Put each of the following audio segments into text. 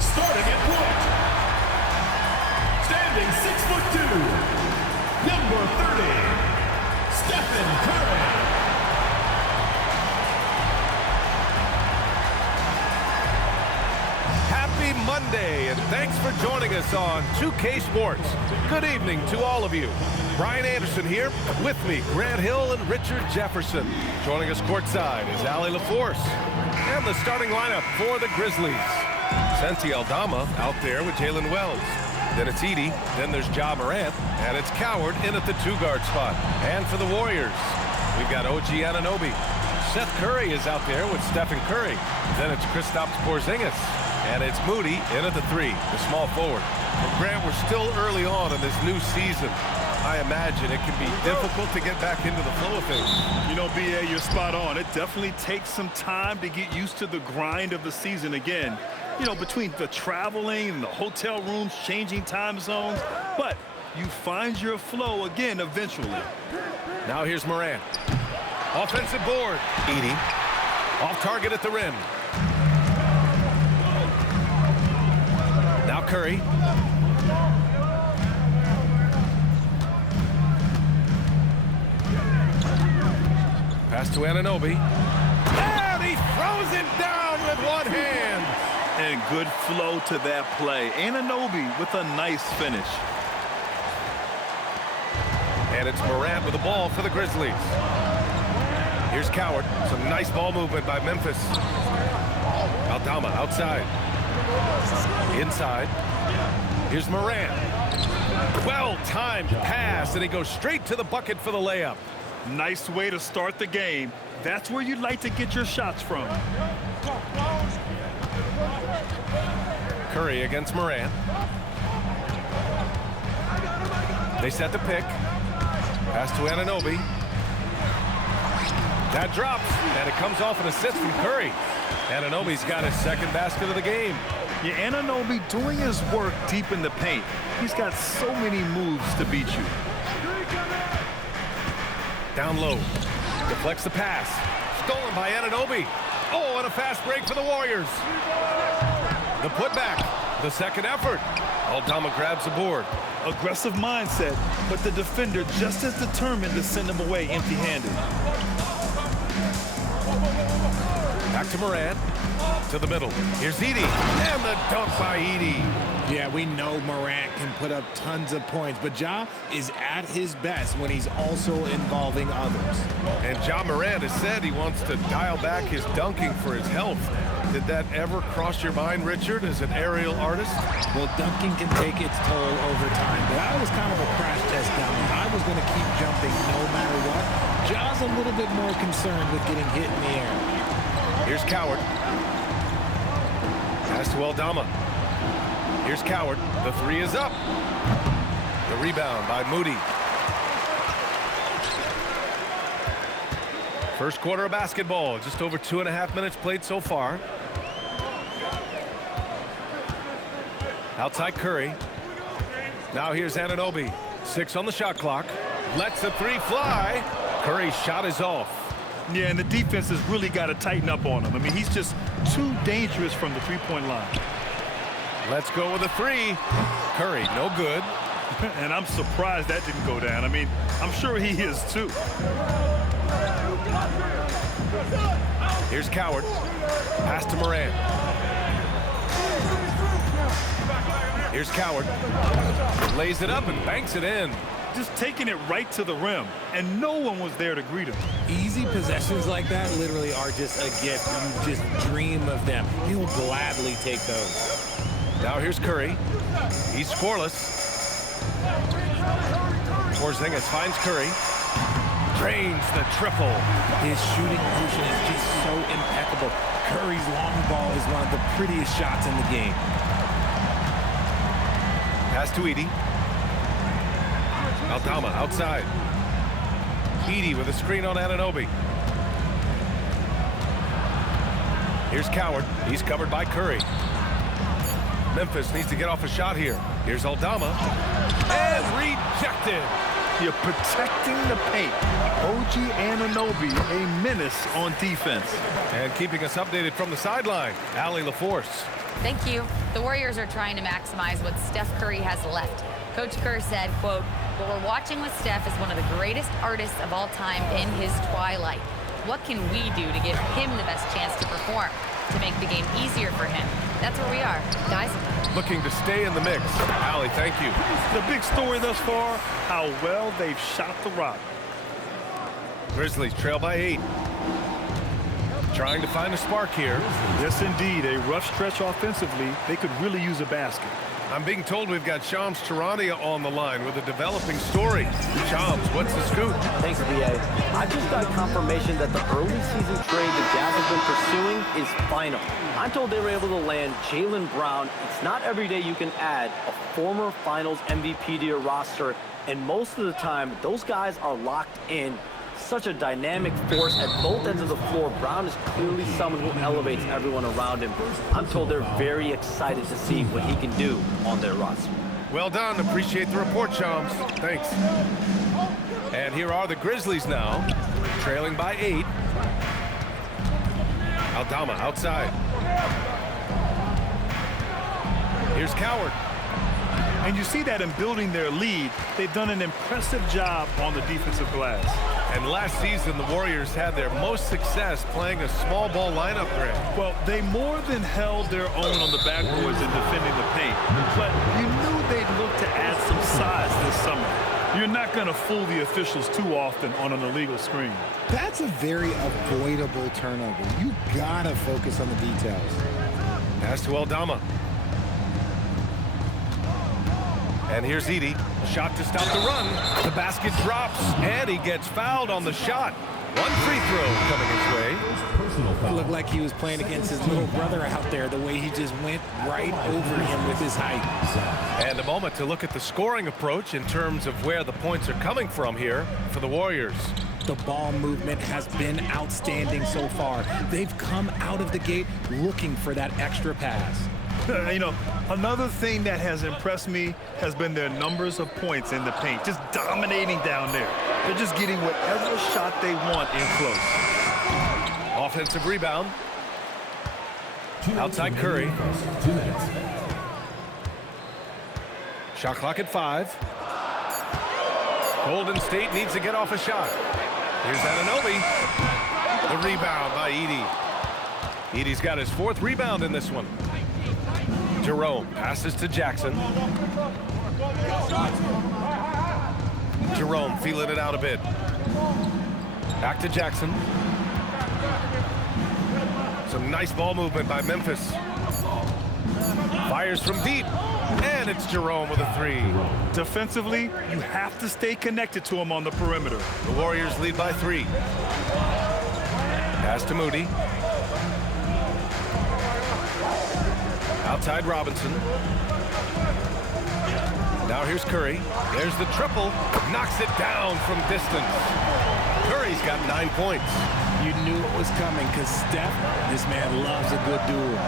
Starting at point. Standing 6'2", number 30, Stephen Curry. Happy Monday, and thanks for joining us on 2K Sports. Good evening to all of you. Brian Anderson here, with me, Grant Hill and Richard Jefferson. Joining us courtside is Ali LaForce. And the starting lineup for the Grizzlies. Santi Aldama out there with Jalen Wells. Then it's Edey, then there's Ja Morant, and it's Coward in at the two-guard spot. And for the Warriors, we've got OG Anunoby. Seth Curry is out there with Stephen Curry. Then it's Kristaps Porzingis. And it's Moody in at the three, the small forward. Well, Grant, we're still early on in this new season. I imagine it can be difficult to get back into the flow of things. You know, B.A., you're spot on. It definitely takes some time to get used to the grind of the season again. You know, between the traveling, the hotel rooms, changing time zones. But you find your flow again eventually. Now here's Morant. Offensive board. Edey. Off target at the rim. Now Curry. Pass to Anunoby. And he throws it down with one hand. And good flow to that play. Anunoby with a nice finish. And it's Morant with the ball for the Grizzlies. Here's Coward. Some nice ball movement by Memphis. Aldama outside. Inside. Here's Morant. Well-timed pass, and he goes straight to the bucket for the layup. Nice way to start the game. That's where you'd like to get your shots from. Curry against Morant. They set the pick. Pass to Anunoby. That drops, and it comes off an assist from Curry. Anunoby's got his second basket of the game. Yeah, Anunoby doing his work deep in the paint. He's got so many moves to beat you. Down low. Deflects the pass. Stolen by Anunoby. Oh, and a fast break for the Warriors. The putback. The second effort. Aldama grabs the board. Aggressive mindset, but the defender just as determined to send him away empty-handed. Back to Morant. To the middle. Here's Edey. And the dunk by Edey. Yeah, we know Morant can put up tons of points, but Ja is at his best when he's also involving others. And Ja Morant has said he wants to dial back his dunking for his health. Did that ever cross your mind, Richard, as an aerial artist? Well, dunking can take its toll over time, but I was kind of a crash test dummy. I was going to keep jumping no matter what. Ja's a little bit more concerned with getting hit in the air. Here's Coward. Pass to Aldama. Here's Coward. The three is up. The rebound by Moody. First quarter of basketball. Just over 2.5 minutes played so far. Outside Curry. Now here's Anunoby. 6 on the shot clock. Lets the three fly. Curry's shot is off. Yeah, and the defense has really got to tighten up on him. I mean, he's just too dangerous from the three-point line. Let's go with a three. Curry, no good. And I'm surprised that didn't go down. I mean, I'm sure he is too. Here's Coward. Pass to Morant. Here's Coward. Lays it up and banks it in. Just taking it right to the rim, and no one was there to greet him. Easy possessions like that literally are just a gift. You just dream of them. He'll gladly take those. Now here's Curry. He's scoreless. Porzingis finds Curry. Drains the triple. His shooting motion is just so impeccable. Curry's long ball is one of the prettiest shots in the game. Pass to Edey. Aldama outside. Edey with a screen on Anunoby. Here's Coward. He's covered by Curry. Memphis needs to get off a shot here. Here's Aldama. And rejected. You're protecting the paint. OG Anunoby, a menace on defense. And keeping us updated from the sideline, Ali LaForce. Thank you. The Warriors are trying to maximize what Steph Curry has left. Coach Kerr said, quote, "What we're watching with Steph is one of the greatest artists of all time in his twilight. What can we do to give him the best chance to perform, to make the game easier for him?" That's where we are, guys. Looking to stay in the mix. Allie, thank you. The big story thus far, how well they've shot the rock. Grizzlies trail by 8. Trying to find a spark here. Yes, indeed. A rough stretch offensively. They could really use a basket. I'm being told we've got Shams Charania on the line with a developing story. Shams, what's the scoop? Thanks, B.A. I just got confirmation that the early season trade the Jazz have been pursuing is final. I'm told they were able to land Jaylen Brown. It's not every day you can add a former Finals MVP to your roster, and most of the time, those guys are locked in. Such a dynamic force at both ends of the floor. Brown is clearly someone who elevates everyone around him. I'm told they're very excited to see what he can do on their roster. Well done. Appreciate the report, Shams. Thanks. And here are the Grizzlies now, trailing by 8. Aldama outside. Here's Coward. And you see that in building their lead, they've done an impressive job on the defensive glass. And last season, the Warriors had their most success playing a small ball lineup, Grant. Well, they more than held their own on the backboards in defending the paint. But you knew they'd look to add some size this summer. You're not going to fool the officials too often on an illegal screen. That's a very avoidable turnover. You gotta focus on the details. Pass to Aldama. And here's Edey. Shot to stop the run. The basket drops, and he gets fouled on the shot. One free throw coming his way. It looked like he was playing against his little brother out there, the way he just went right over him with his height. And a moment to look at the scoring approach in terms of where the points are coming from here for the Warriors. The ball movement has been outstanding so far. They've come out of the gate looking for that extra pass. You know, another thing that has impressed me has been their numbers of points in the paint, just dominating down there. They're just getting whatever shot they want in close. Offensive rebound. Outside Curry. Shot clock at 5. Golden State needs to get off a shot. Here's Anunoby. The rebound by Edey. Edey's got his 4th rebound in this one. Jerome passes to Jackson. Jerome feeling it out a bit. Back to Jackson. Some nice ball movement by Memphis. Fires from deep. And it's Jerome with a 3. Defensively, you have to stay connected to him on the perimeter. The Warriors lead by 3. Pass to Moody. Outside Robinson. Now here's Curry. There's the triple. Knocks it down from distance. Curry's got 9 points. You knew it was coming because Steph, this man loves a good duel.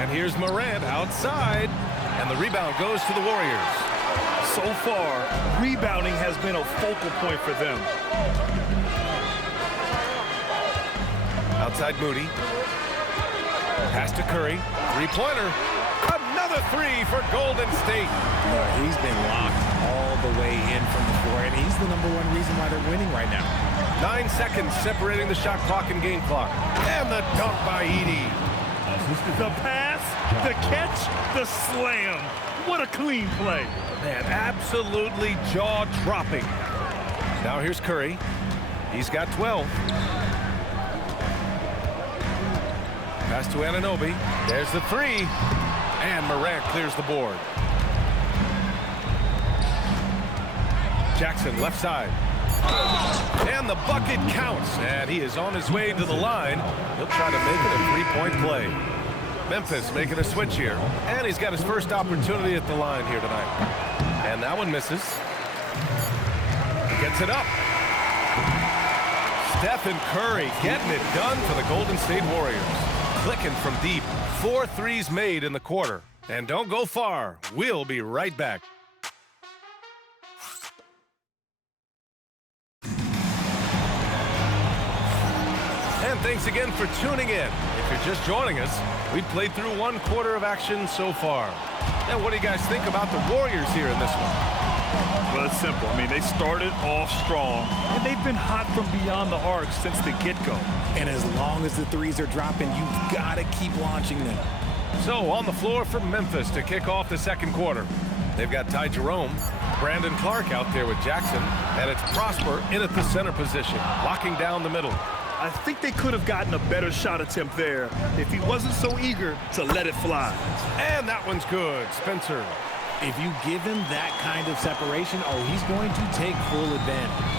And here's Morant outside. And the rebound goes to the Warriors. So far, rebounding has been a focal point for them. Outside Moody. Pass to Curry. 3-pointer. Another 3 for Golden State. He's been locked all the way in from the floor, and he's the #1 reason why they're winning right now. 9 seconds separating the shot clock and game clock. And the dunk by Edey. The pass, the catch, the slam. What a clean play. Man, absolutely jaw-dropping. Now here's Curry. He's got 12. Pass to Anunoby. There's the 3. And Morant clears the board. Jackson left side. And the bucket counts. And he is on his way to the line. He'll try to make it a 3-point play. Memphis making a switch here. And he's got his first opportunity at the line here tonight. And that one misses. He gets it up. Stephen Curry getting it done for the Golden State Warriors. Clicking from deep. 4 threes made in the quarter. And don't go far. We'll be right back. And And thanks again for tuning in. If you're just joining us, we've played through 1 quarter of action so far. Now, what do you guys think about the Warriors here in this one? Well, it's simple. I mean, they started off strong, and they've been hot from beyond the arc since the get-go. And as long as the threes are dropping, you've got to keep launching them. So, on the floor for Memphis to kick off the second quarter. They've got Ty Jerome, Brandon Clark out there with Jackson, and it's Prosper in at the center position, locking down the middle. I think they could have gotten a better shot attempt there if he wasn't so eager to let it fly. And that one's good. Spencer. If you give him that kind of separation, he's going to take full advantage.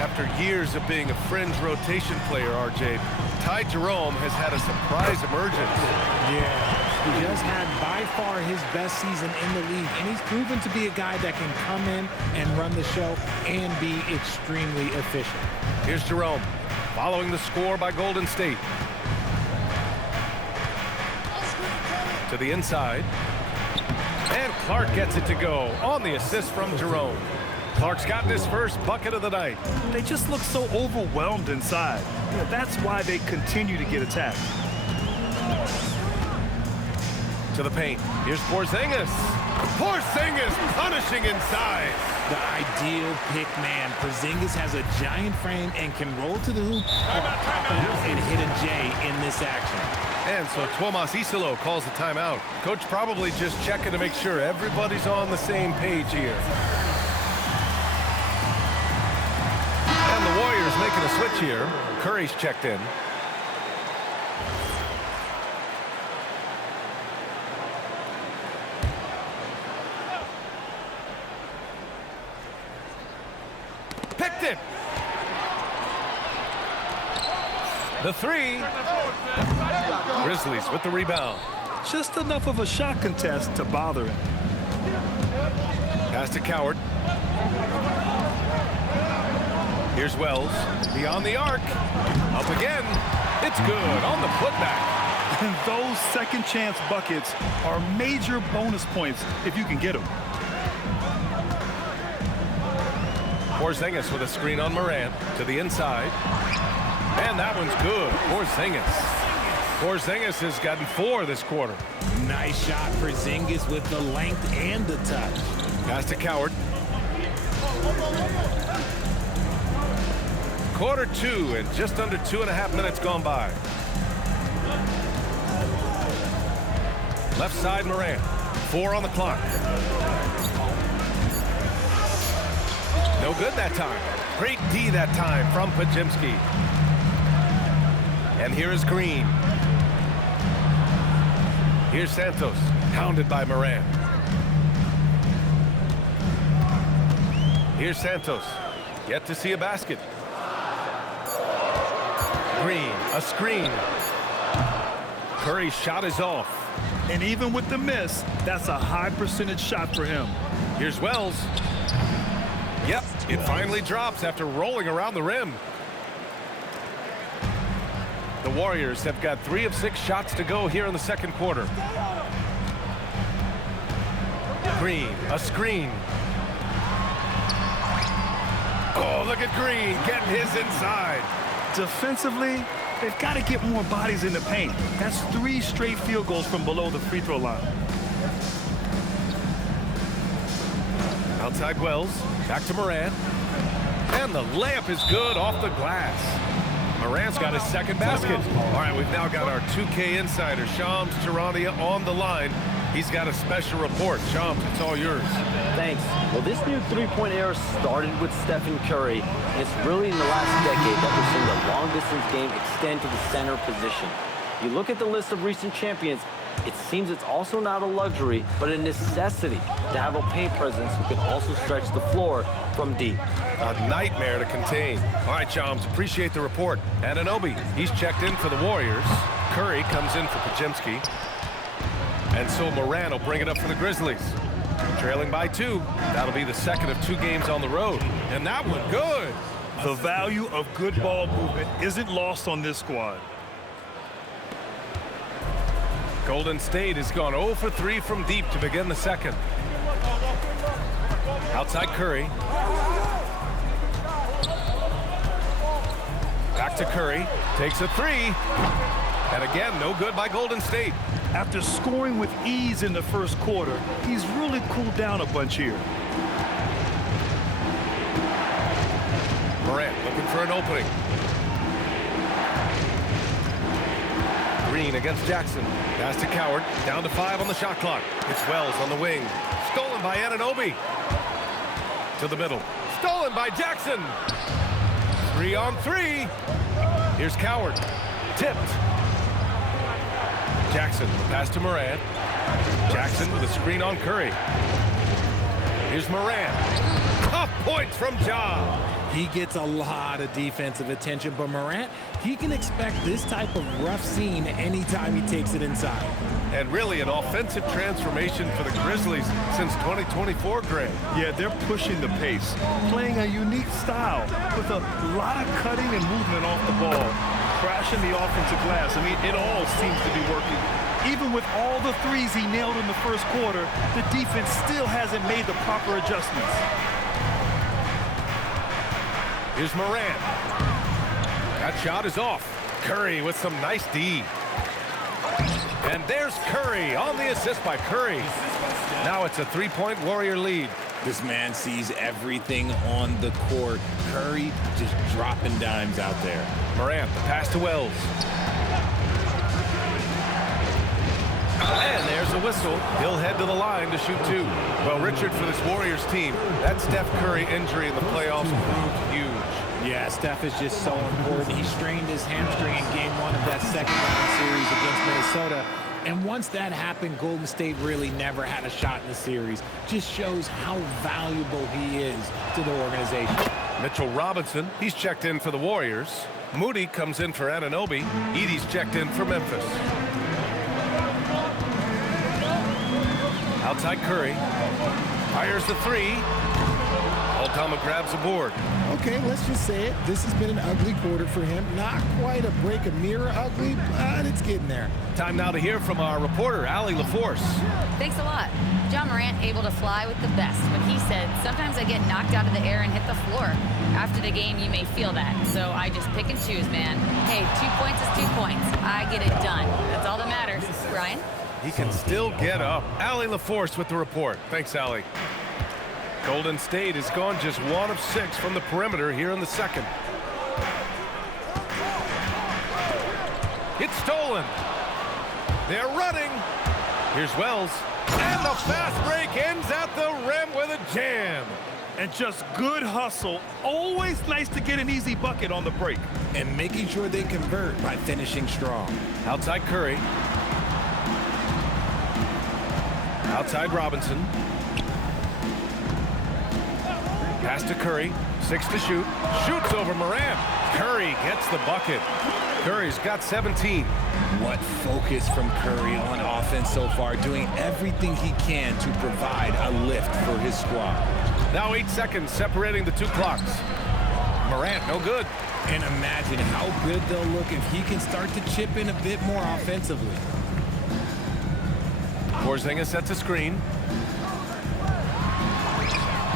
After years of being a fringe rotation player, RJ, Ty Jerome has had a surprise emergence. Yeah. He just had by far his best season in the league, and he's proven to be a guy that can come in and run the show and be extremely efficient. Here's Jerome, following the score by Golden State. To the inside. And Clark gets it to go on the assist from Jerome. Clark's gotten his first bucket of the night. They just look so overwhelmed inside. That's why they continue to get attacked. To the paint. Here's Porzingis. Porzingis punishing inside. The ideal pick man. Porzingis has a giant frame and can roll to the hoop, pop it out, and hit a J in this action. And so Tuomas Isalo calls the timeout. Coach probably just checking to make sure everybody's on the same page here. And the Warriors making a switch here. Curry's checked in. Picked it. The three. Grizzlies with the rebound. Just enough of a shot contest to bother him. Pass to Coward. Here's Wells. Beyond the arc. Up again. It's good on the putback. And those second chance buckets are major bonus points if you can get them. Porzingis with a screen on Morant to the inside. And that one's good. Porzingis has gotten 4 this quarter. Nice shot for Porzingis with the length and the touch. Pass to Coward. Quarter 2 and just under 2.5 minutes gone by. Left side Morant. 4 on the clock. No good that time. Great D that time from Podziemski. And here is Green. Here's Santos, hounded by Morant. Here's Santos, yet to see a basket. Green, a screen. Curry's shot is off. And even with the miss, that's a high percentage shot for him. Here's Wells. Yep, it finally drops after rolling around the rim. The Warriors have got 3 of 6 shots to go here in the second quarter. Green, a screen. Oh, look at Green getting his inside. Defensively, they've got to get more bodies in the paint. That's 3 straight field goals from below the free throw line. Outside Wells, back to Morant. And the layup is good off the glass. Morant's got his second basket. All right, we've now got our 2K insider, Shams Charania, on the line. He's got a special report. Shams, it's all yours. Thanks. Well, this new three-point era started with Stephen Curry, and it's really in the last decade that we're seeing the long-distance game extend to the center position. You look at the list of recent champions, it seems it's also not a luxury, but a necessity to have a paint presence who can also stretch the floor from deep. A nightmare to contain. All right, Shams, appreciate the report. Anunoby, he's checked in for the Warriors. Curry comes in for Podziemski. And so Morant will bring it up for the Grizzlies. Trailing by 2. That'll be the second of 2 games on the road. And that one good. The value of good ball movement isn't lost on this squad. Golden State has gone 0 for 3 from deep to begin the second. Outside Curry. Back to Curry. Takes a three. And again, no good by Golden State. After scoring with ease in the first quarter, he's really cooled down a bunch here. Morant looking for an opening. Green against Jackson. Pass to Coward. Down to 5 on the shot clock. It's Wells on the wing. Stolen by Anunoby. To the middle. Stolen by Jackson. 3-on-3. Here's Coward. Tipped. Jackson, pass to Morant. Jackson with a screen on Curry. Here's Morant. Tough points from Ja. He gets a lot of defensive attention, but Morant, he can expect this type of rough scene anytime he takes it inside. And really an offensive transformation for the Grizzlies since 2024, Greg. Yeah, they're pushing the pace, playing a unique style with a lot of cutting and movement off the ball, crashing the offensive glass. I mean, it all seems to be working. Even with all the threes he nailed in the first quarter, the defense still hasn't made the proper adjustments. Here's Morant. That shot is off. Curry with some nice D. And there's Curry on the assist by Curry. Now it's a three-point Warrior lead. This man sees everything on the court. Curry just dropping dimes out there. Morant, the pass to Wells. And there's a whistle. He'll head to the line to shoot 2. Well, Richard, for this Warriors team, that Steph Curry injury in the playoffs proved huge. Yeah, Steph is just so important. He strained his hamstring in game 1 of that second round series against Minnesota. And once that happened, Golden State really never had a shot in the series. Just shows how valuable he is to the organization. Mitchell Robinson, he's checked in for the Warriors. Moody comes in for Anunoby. Edey's checked in for Memphis. Outside Curry. Fires the 3. Altama grabs the board. Okay, let's just say it. This has been an ugly quarter for him. Not quite a break a mirror ugly, but it's getting there. Time now to hear from our reporter, Allie LaForce. Thanks a lot. John Morant able to fly with the best. When he said, sometimes I get knocked out of the air and hit the floor. After the game, you may feel that. So I just pick and choose, man. Hey, 2 points is 2 points. I get it done. That's all that matters. Brian? He can still get up. Allie LaForce with the report. Thanks, Allie. Golden State has gone just 1 of 6 from the perimeter here in the second. It's stolen. They're running. Here's Wells. And the fast break ends at the rim with a jam. And just good hustle. Always nice to get an easy bucket on the break. And making sure they convert by finishing strong. Outside Curry. Outside Robinson. Pass to Curry. 6 to shoot. Shoots over Morant. Curry gets the bucket. Curry's got 17. What focus from Curry on offense so far, doing everything he can to provide a lift for his squad. Now 8 seconds separating the 2 clocks. Morant, no good. And imagine how good they'll look if he can start to chip in a bit more offensively. Porzingis sets a screen.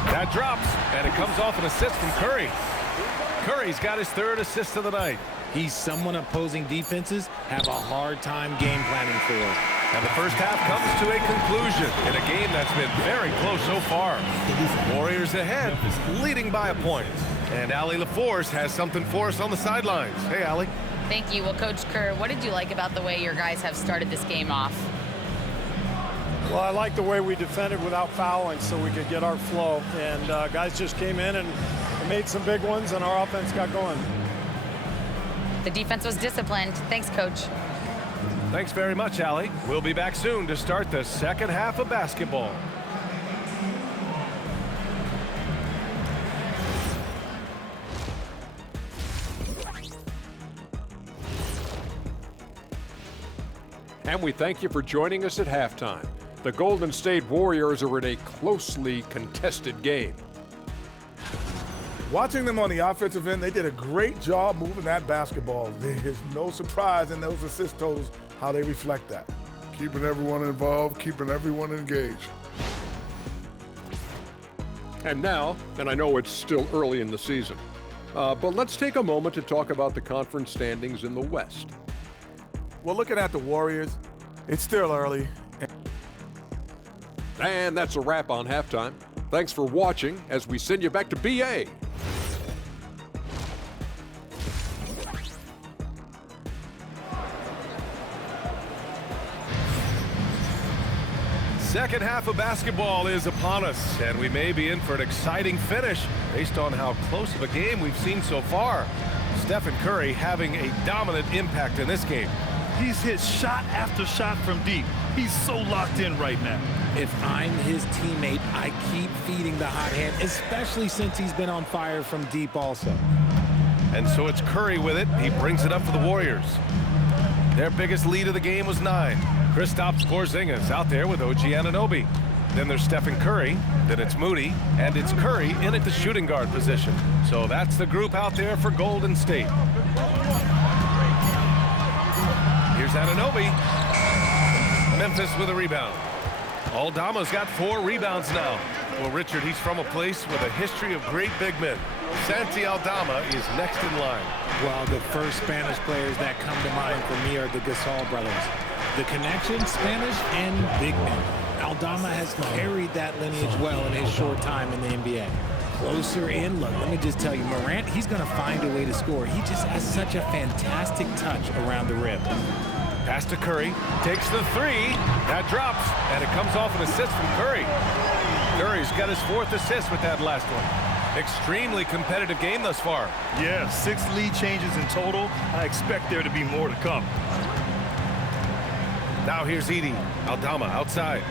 That drops, and it comes off an assist from Curry. Curry's got his 3rd assist of the night. He's someone opposing defenses have a hard time game planning for. And the first half comes to a conclusion in a game that's been very close so far. Warriors ahead, leading by a point. And Allie LaForce has something for us on the sidelines. Hey, Allie. Thank you. Well, Coach Kerr, what did you like about the way your guys have started this game off? Well, I like the way we defended without fouling so we could get our flow. And guys just came in and made some big ones, and our offense got going. The defense was disciplined. Thanks, Coach. Thanks very much, Allie. We'll be back soon to start the second half of basketball. And we thank you for joining us at halftime. The Golden State Warriors are in a closely contested game. Watching them on the offensive end, they did a great job moving that basketball. There's no surprise in those assist totals how they reflect that. Keeping everyone involved, keeping everyone engaged. And now, and I know it's still early in the season, But let's take a moment to talk about the conference standings in the West. Well, looking at the Warriors, it's still early. And that's a wrap on halftime. Thanks for watching as we send you back to BA. Second half of basketball is upon us, and we may be in for an exciting finish based on how close of a game we've seen so far. Stephen Curry having a dominant impact in this game. He's hit shot after shot from deep. He's so locked in right now. If I'm his teammate, I keep feeding the hot hand, especially since he's been on fire from deep also. And so it's Curry with it. He brings it up for the Warriors. Their biggest lead of the game was 9. Kristaps Porzingis out there with OG Anunoby. Then there's Stephen Curry, then it's Moody, and it's Curry in at the shooting guard position. So that's the group out there for Golden State. Here's Anunoby. Memphis with a rebound. Aldama's got 4 rebounds now. Well, Richard, he's from a place with a history of great big men. Santi Aldama is next in line. Well, the first Spanish players that come to mind for me are the Gasol brothers. The connection, Spanish and big men. Aldama has carried that lineage well in his short time in the NBA. Closer in, look, let me just tell you, Morant, he's going to find a way to score. He just has such a fantastic touch around the rim. Pass to Curry, takes the 3, that drops, and it comes off an assist from Curry. Curry's got his 4th assist with that last one. Extremely competitive game thus far. Yeah, 6 lead changes in total. I expect there to be more to come. Now here's Edey. Aldama outside.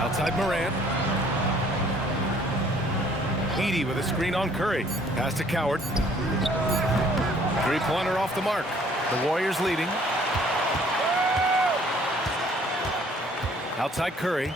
Outside Morant. Edey with a screen on Curry. Pass to Coward. 3-pointer off the mark. The Warriors leading. Outside Curry.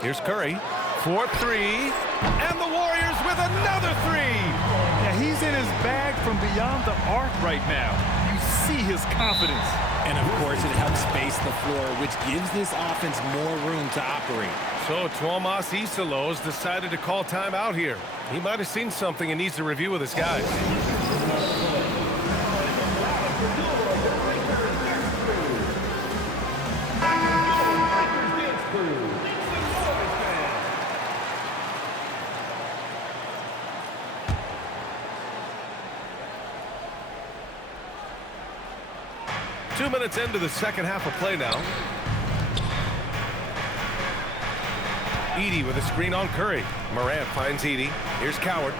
Here's Curry. 4-3. And the Warriors with another 3. Yeah, he's in his bag from beyond the arc right now. You see his confidence. And of course, it helps space the floor, which gives this offense more room to operate. So Tuomas Isalos decided to call timeout here. He might have seen something and needs to review with his guys. Two minutes into the second half of play now. Edey with a screen on Curry. Morant finds Edey. Here's Coward.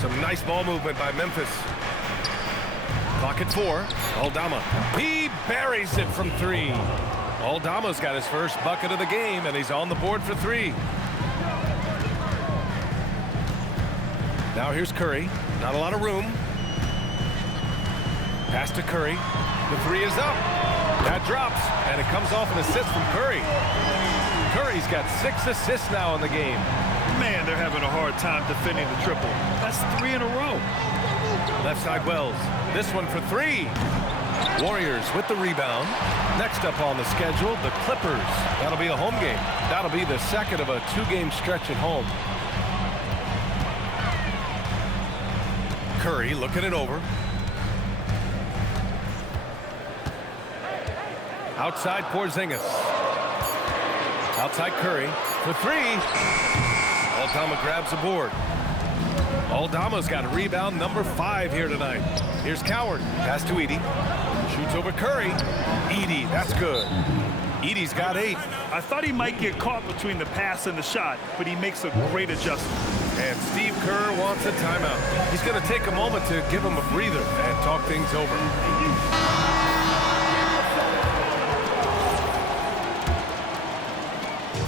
Some nice ball movement by Memphis. Clock at 4. Aldama. He buries it from 3. Aldama's got his first bucket of the game, and he's on the board for 3. Now here's Curry. Not a lot of room. Pass to Curry. The 3 is up. That drops, and it comes off an assist from Curry. Curry's got 6 assists now in the game. Man, they're having a hard time defending the triple. That's 3 in a row. Left side Wells. This one for 3. Warriors with the rebound. Next up on the schedule, the Clippers. That'll be a home game. That'll be the second of a 2-game stretch at home. Curry looking it over. Outside Porzingis. Outside Curry for 3. Aldama grabs the board. Aldama's got a rebound number 5 here tonight. Here's Coward. Pass to Edey. Shoots over Curry. Edey, that's good. Edey's got 8. I thought he might get caught between the pass and the shot, but he makes a great adjustment. And Steve Kerr wants a timeout. He's going to take a moment to give him a breather and talk things over.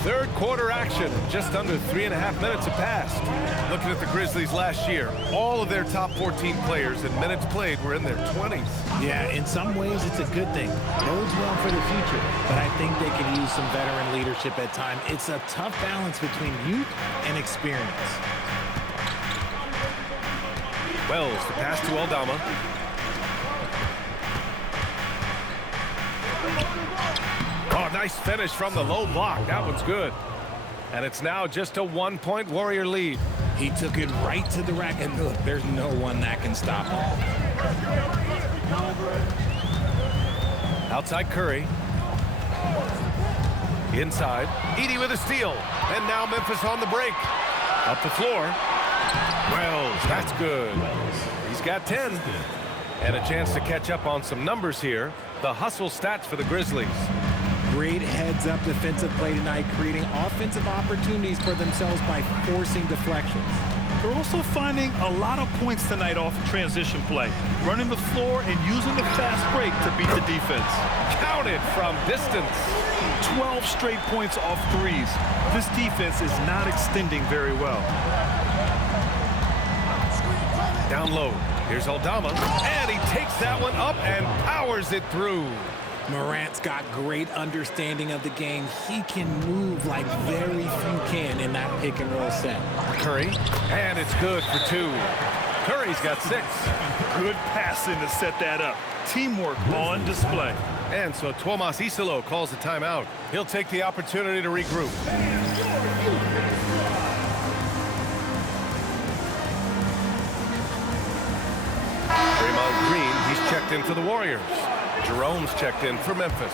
Third quarter action. Just under 3.5 minutes have passed. Looking at the Grizzlies last year, all of their top 14 players in minutes played were in their 20s. Yeah, in some ways it's a good thing. Bodes well for the future, but I think they could use some veteran leadership at times. It's a tough balance between youth and experience. Wells, the pass to Aldama. Oh, nice finish from the low block. That one's good. And it's now just a 1-point Warrior lead. He took it right to the rack, and look, there's no one that can stop him. Outside Curry. Inside. Edey with a steal. And now Memphis on the break. Up the floor. Wells, that's good. He's got 10. And a chance to catch up on some numbers here. The hustle stats for the Grizzlies. Great heads-up defensive play tonight, creating offensive opportunities for themselves by forcing deflections. They're also finding a lot of points tonight off transition play, running the floor and using the fast break to beat the defense. Counted from distance. 12 straight points off threes. This defense is not extending very well. Down low. Here's Aldama. And he takes that one up and powers it through. Morant's got great understanding of the game. He can move like very few can in that pick and roll set. Curry, and it's good for 2. Curry's got 6. Good passing to set that up. Teamwork on display. And so Tomas Isolo calls the timeout. He'll take the opportunity to regroup. Draymond Green, he's checked in for the Warriors. Jerome's checked in for Memphis.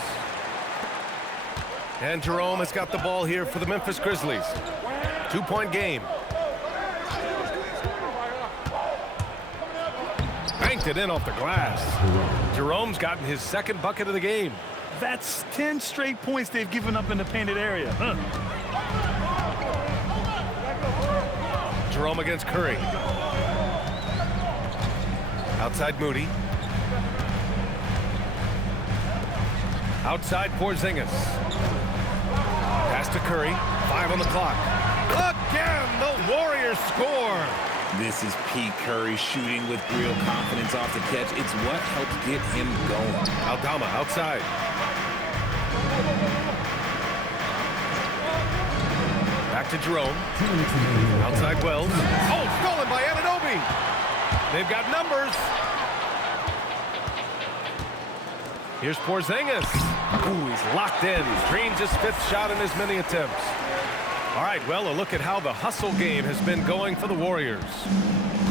And Jerome has got the ball here for the Memphis Grizzlies. 2-point game. Banked it in off the glass. Jerome's gotten his 2nd bucket of the game. That's 10 straight points they've given up in the painted area. Jerome against Curry. Outside Moody. Outside Porzingis. Pass to Curry. 5 on the clock. Again, the Warriors score. This is Pete Curry shooting with real confidence off the catch. It's what helps get him going. Aldama outside. Back to Jerome. Outside Wells. Oh, stolen by Anunoby. They've got numbers. Here's Porzingis. Ooh, he's locked in. Drains his 5th shot in as many attempts. All right, well, a look at how the hustle game has been going for the Warriors.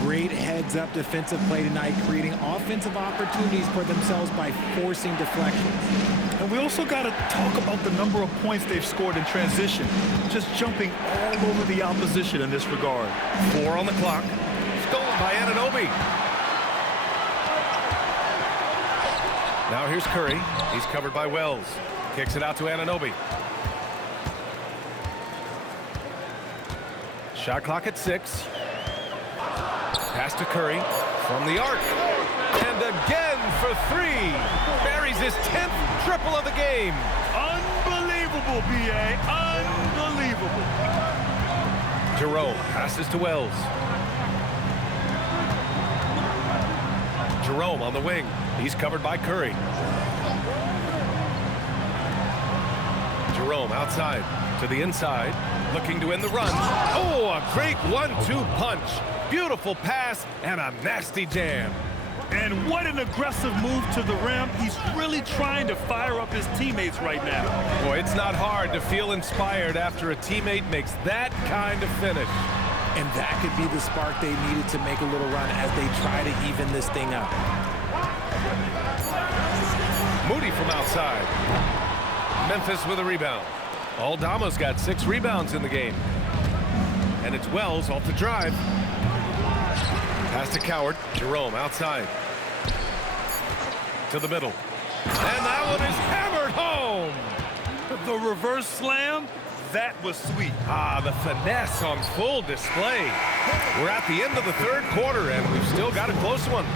Great heads-up defensive play tonight, creating offensive opportunities for themselves by forcing deflections. And we also got to talk about the number of points they've scored in transition. Just jumping all over the opposition in this regard. 4 on the clock. Stolen by Anunoby. Now here's Curry. He's covered by Wells. Kicks it out to Anunoby. Shot clock at 6. Pass to Curry from the arc. And again for 3. Buries his 10th triple of the game. Unbelievable, B.A. Unbelievable. Jerome passes to Wells. Jerome on the wing. He's covered by Curry. Jerome outside to the inside, looking to end the run. Oh, a great 1-2 punch. Beautiful pass and a nasty jam. And what an aggressive move to the rim. He's really trying to fire up his teammates right now. Boy, it's not hard to feel inspired after a teammate makes that kind of finish. And that could be the spark they needed to make a little run as they try to even this thing up. Moody from outside. Memphis with a rebound. Aldama's got 6 rebounds in the game. And it's Wells off the drive. Pass to Coward. Jerome outside. To the middle. And that one is hammered home. The reverse slam, that was sweet. Ah, the finesse on full display. We're at the end of the 3rd quarter, and we've still got a close one.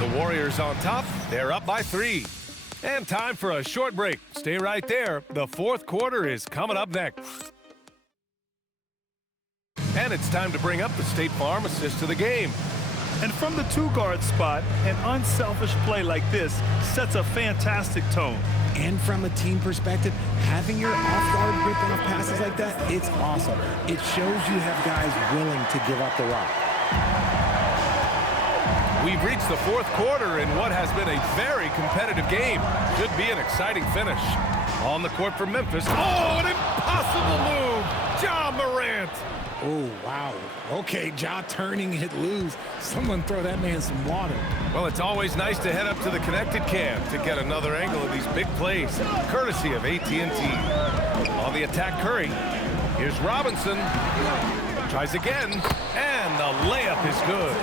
The Warriors on top. They're up by 3. And time for a short break. Stay right there. The 4th quarter is coming up next. And it's time to bring up the State Farm assist to the game. And from the 2-guard spot, an unselfish play like this sets a fantastic tone. And from a team perspective, having your off-guard rip off passes like that, it's awesome. It shows you have guys willing to give up the rock. We've reached the fourth quarter in what has been a very competitive game. Should be an exciting finish. On the court for Memphis. Oh, an impossible move. Ja Morant. Oh, wow. Okay, Ja turning it loose. Someone throw that man some water. Well, it's always nice to head up to the connected cam to get another angle of these big plays, courtesy of AT&T. On the attack, Curry. Here's Robinson. Tries again, and the layup is good.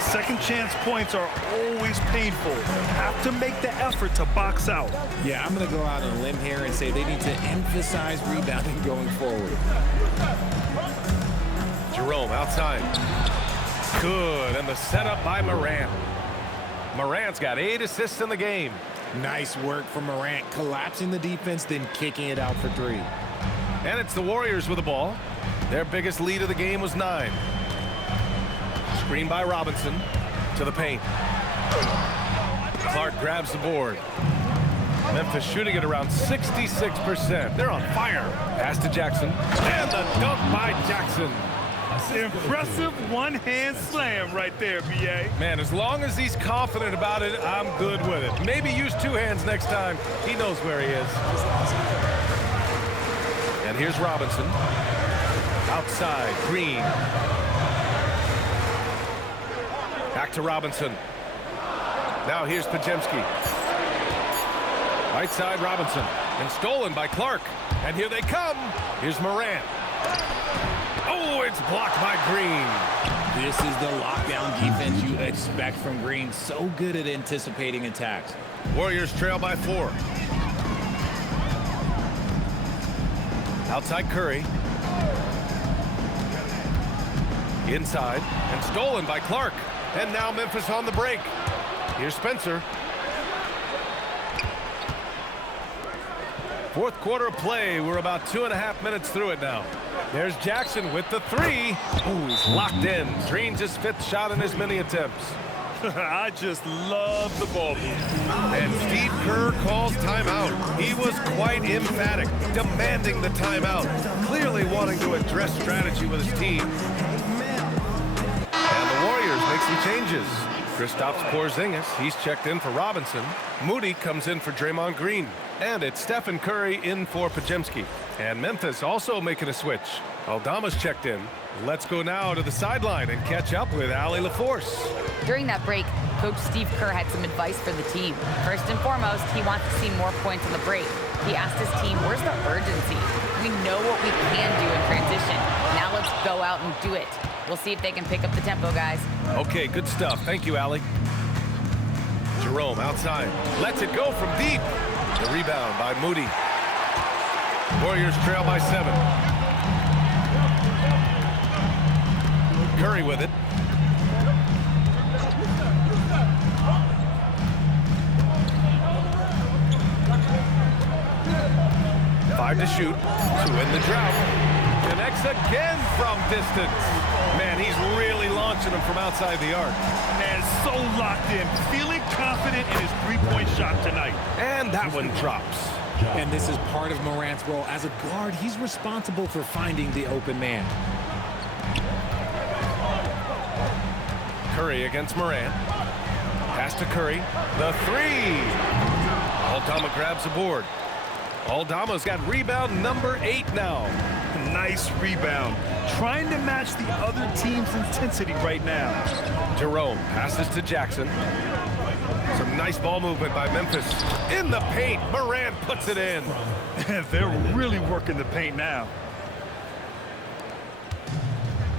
Second chance points are always painful. Have to make the effort to box out. Yeah, I'm going to go out on a limb here and say they need to emphasize rebounding going forward. Jerome outside. Good, and the setup by Morant. Morant's got 8 assists in the game. Nice work from Morant, collapsing the defense, then kicking it out for 3. And it's the Warriors with the ball. Their biggest lead of the game was 9. Screen by Robinson to the paint. Clark grabs the board. Memphis shooting at around 66%. They're on fire. Pass to Jackson. And the dunk by Jackson. Impressive one-hand slam right there, B.A. Man, as long as he's confident about it, I'm good with it. Maybe use 2 hands next time. He knows where he is. And here's Robinson. Outside, Green. Back to Robinson. Now here's Podziemski. Right side, Robinson. And stolen by Clark. And here they come. Here's Morant. Oh, it's blocked by Green. This is the lockdown defense you expect from Green. So good at anticipating attacks. Warriors trail by 4. Outside Curry. Inside. And stolen by Clark. And now Memphis on the break. Here's Spencer. Fourth quarter of play. We're about 2.5 minutes through it now. There's Jackson with the 3. Ooh, he's locked in. Drains his 5th shot in as many attempts. I just love the ball move. And Steve Kerr calls timeout. He was quite emphatic, demanding the timeout, clearly wanting to address strategy with his team. And the Warriors make some changes. Kristaps Porzingis, he's checked in for Robinson. Moody comes in for Draymond Green. And it's Stephen Curry in for Podziemski. And Memphis also making a switch. Aldama's checked in. Let's go now to the sideline and catch up with Allie LaForce. During that break, Coach Steve Kerr had some advice for the team. First and foremost, he wants to see more points on the break. He asked his team, where's the urgency? We know what we can do in transition. Now let's go out and do it. We'll see if they can pick up the tempo, guys. Okay, good stuff. Thank you, Allie. Jerome outside. Lets it go from deep. The rebound by Moody. Warriors trail by 7. Curry with it. Five to shoot to win the drought. Connects again from distance. Man, he's really launching them from outside the arc. Man, so locked in, feeling confident in his three-point shot tonight. And that one drops. And this is part of Morant's role. As a guard, he's responsible for finding the open man. Curry against Morant. Pass to Curry. The 3. Aldama grabs the board. Aldama's got rebound number 8 now. Nice rebound. Trying to match the other team's intensity right now. Jerome passes to Jackson. Some nice ball movement by Memphis. In the paint, Morant puts it in. They're really working the paint now.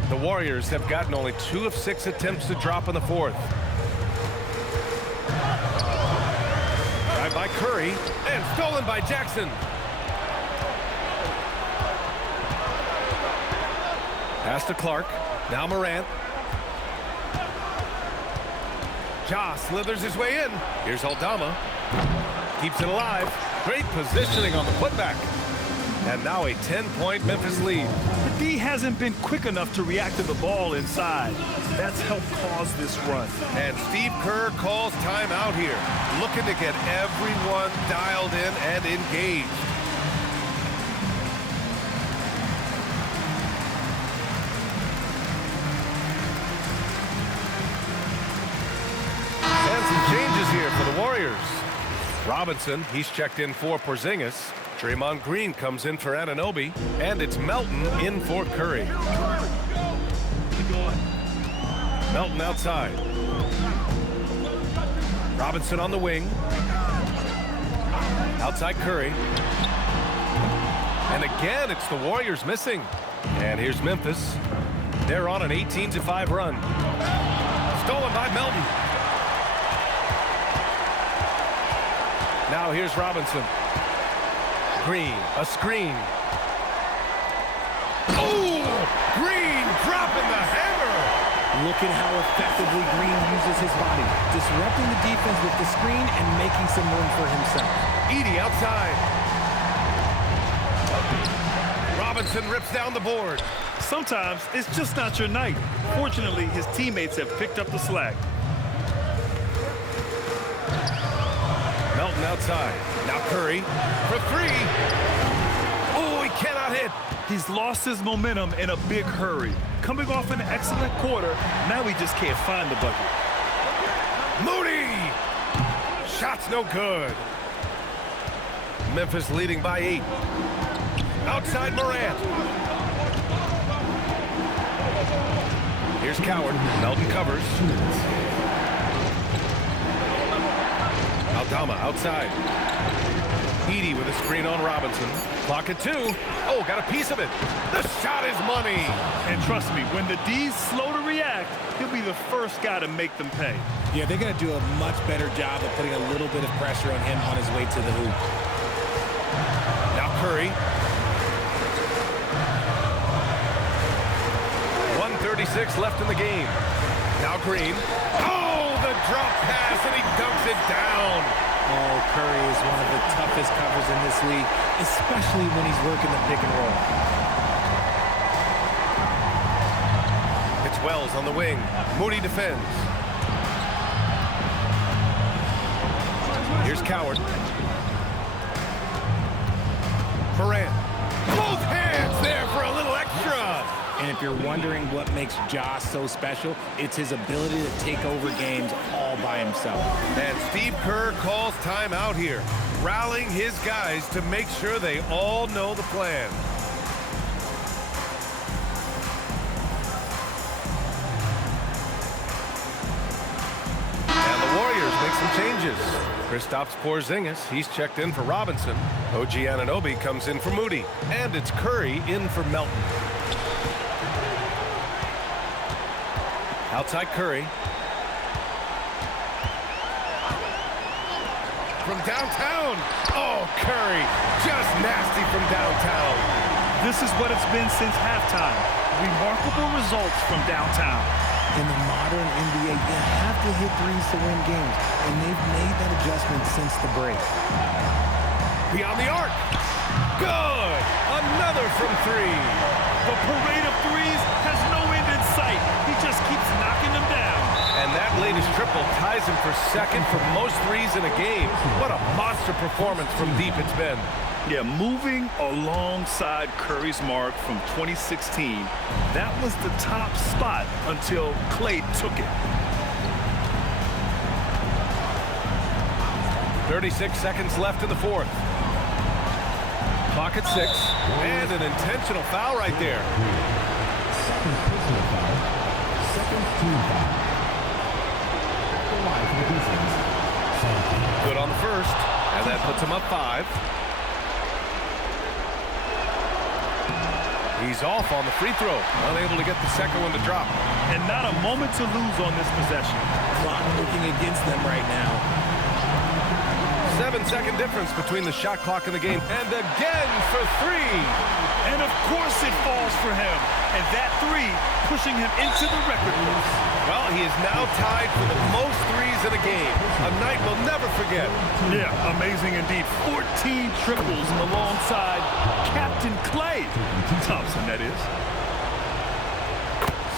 The Warriors have gotten only 2 of 6 attempts to drop in the 4th. Drive by Curry, and stolen by Jackson. Pass to Clark, now Morant. Ja slithers his way in. Here's Aldama. Keeps it alive. Great positioning on the putback. And now a 10-point Memphis lead. The D hasn't been quick enough to react to the ball inside. That's helped cause this run. And Steve Kerr calls timeout here, looking to get everyone dialed in and engaged. Robinson, he's checked in for Porzingis. Draymond Green comes in for Anunoby. And it's Melton in for Curry. Melton outside. Robinson on the wing. Outside Curry. And again, it's the Warriors missing. And here's Memphis. They're on an 18-5 run. Stolen by Melton. Now here's Robinson. Green, a screen. Oh! Green dropping the hammer! Look at how effectively Green uses his body, disrupting the defense with the screen and making some room for himself. Edey outside. Robinson rips down the board. Sometimes it's just not your night. Fortunately, his teammates have picked up the slack. Melton outside. Now Curry for three. Oh, he cannot hit. He's lost his momentum in a big hurry. Coming off an excellent quarter, now he just can't find the bucket. Moody! Shot's no good. Memphis leading by 8. Outside Morant. Here's Coward. Melton covers. Aldama outside. Edey with a screen on Robinson. Clock at 2. Oh, got a piece of it. The shot is money. And trust me, when the D's slow to react, he'll be the first guy to make them pay. Yeah, they're going to do a much better job of putting a little bit of pressure on him on his way to the hoop. Now Curry. 1:36 left in the game. Now Green. Oh, the drop pass, and he dunks it down. Oh, Curry is one of the toughest covers in this league, especially when he's working the pick and roll. It's Wells on the wing. Moody defends. Here's Coward. Morant. Both hands there for a little extra. And if you're wondering what makes Ja so special, it's his ability to take over games all by himself. And Steve Kerr calls timeout here, rallying his guys to make sure they all know the plan. And the Warriors make some changes. Kristaps Porzingis, he's checked in for Robinson. OG Anunoby comes in for Moody. And it's Curry in for Melton. Outside Curry. From downtown. Oh, Curry. Just nasty from downtown. This is what it's been since halftime. Remarkable results from downtown. In the modern NBA, you have to hit threes to win games, and they've made that adjustment since the break. Beyond the arc. Good. Another from 3. The parade of threes has no end in sight. He just keeps knocking them down. And that latest triple ties him for second for most threes in a game. What a monster performance from deep it's been. Yeah, moving alongside Curry's mark from 2016. That was the top spot until Klay took it. 36 seconds left in the fourth. Clock at 6. And an intentional foul right there. Second personal foul. Second team foul. Line for the Grizzlies. Good on the first. And that puts him up 5. He's off on the free throw. Unable to get the second one to drop. And not a moment to lose on this possession. Clock working against them right now. 7-second difference between the shot clock and the game. And again for 3. And of course it falls for him. And that 3 pushing him into the record books. Well, he is now tied for the most threes in a game. A night we'll never forget. Yeah, amazing indeed. 14 triples alongside Captain Klay Thompson, that is.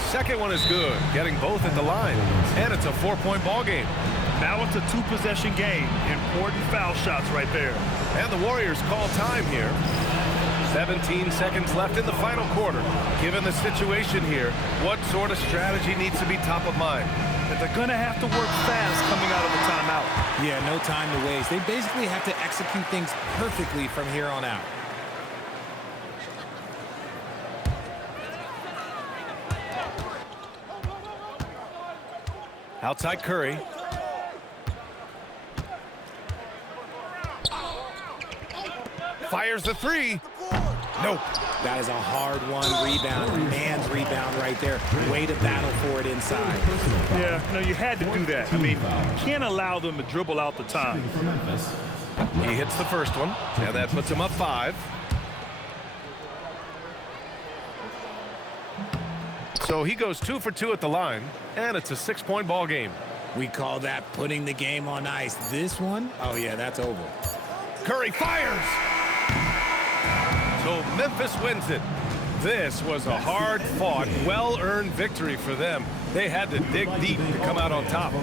Second one is good, getting both at the line. And it's a 4-point ball game. Now it's a 2-possession game. Important foul shots right there. And the Warriors call time here. 17 seconds left in the final quarter. Given the situation here, what sort of strategy needs to be top of mind? that they're going to have to work fast coming out of the timeout. Yeah, no time to waste. They basically have to execute things perfectly from here on out. Outside Curry. Fires the three. Nope. That is a hard-won rebound, man's rebound right there. Way to battle for it inside. Yeah, no, you had to do that. I mean, you can't allow them to dribble out the time. He hits the first one, and that puts him up 5. So he goes 2 for 2 at the line, and it's a 6-point ball game. We call that putting the game on ice. This one, oh yeah, that's over. Curry fires! So Memphis wins it. This was a hard-fought, well-earned victory for them. They had to dig deep to come out on top.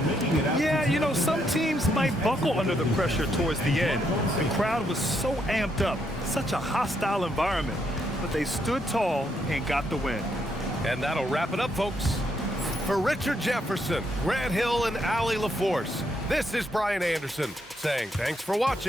Yeah, you know, some teams might buckle under the pressure towards the end. The crowd was so amped up, such a hostile environment. But they stood tall and got the win. And that'll wrap it up, folks. For Richard Jefferson, Grant Hill, and Allie LaForce, this is Brian Anderson saying thanks for watching.